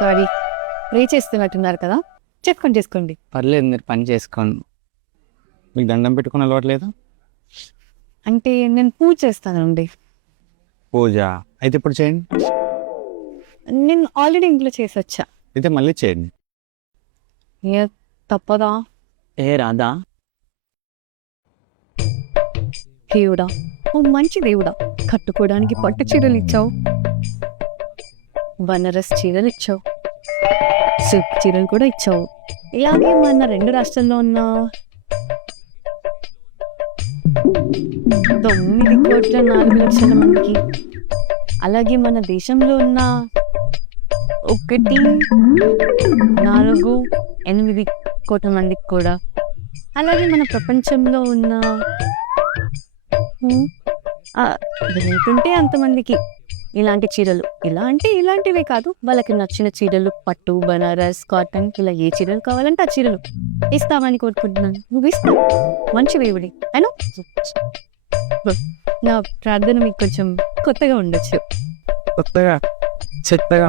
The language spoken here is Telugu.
సారీ, ప్రే చేస్తున్నట్టున్నారు కదా, చేసుకోండి. పర్లేదు, మీరు పని చేసుకోండి. మీకు దండం పెట్టుకుని అలవాట్లేదు? అంటే నేను పూజ చేస్తానండి. పూజ అయితే ఇప్పుడు చేయండి. నేను ఆల్రెడీ ఇంట్లో చేసి వచ్చా. అయితే మళ్ళీ చేయండి. ఏ తప్పదా? ఏ రాదా? దేవుడా, ఓ మంచి దేవుడా, కట్టుకోవడానికి పట్టు చీరలు ఇచ్చావు, బనారస్ చీరలు ఇచ్చావు, సిల్క్ చీరలు కూడా ఇచ్చావు. ఇలాగే మన 2 రాష్ట్రాల్లో ఉన్న 9,04,00,000 మందికి, అలాగే మన దేశంలో ఉన్న 1,4,8 కోట్ల మందికి కూడా, అలాగే మన ప్రపంచంలో ఉన్న ఎంతుంటే అంతమందికి ఇలాంటి చీరలు, ఇలా అంటే ఇలాంటివే కాదు, వాళ్ళకి నచ్చిన చీరలు, పట్టు, బనారస్, కాటన్, ఇలా ఏ చీరలు కావాలంటే ఆ చీరలు ఇస్తామని కోరుకుంటున్నాను. నువ్వు ఇస్తావు, మంచి దేవుడి. అయినా నా ప్రార్థన మీకు కొంచెం కొత్తగా ఉండొచ్చు. కొత్తగా చెత్తగా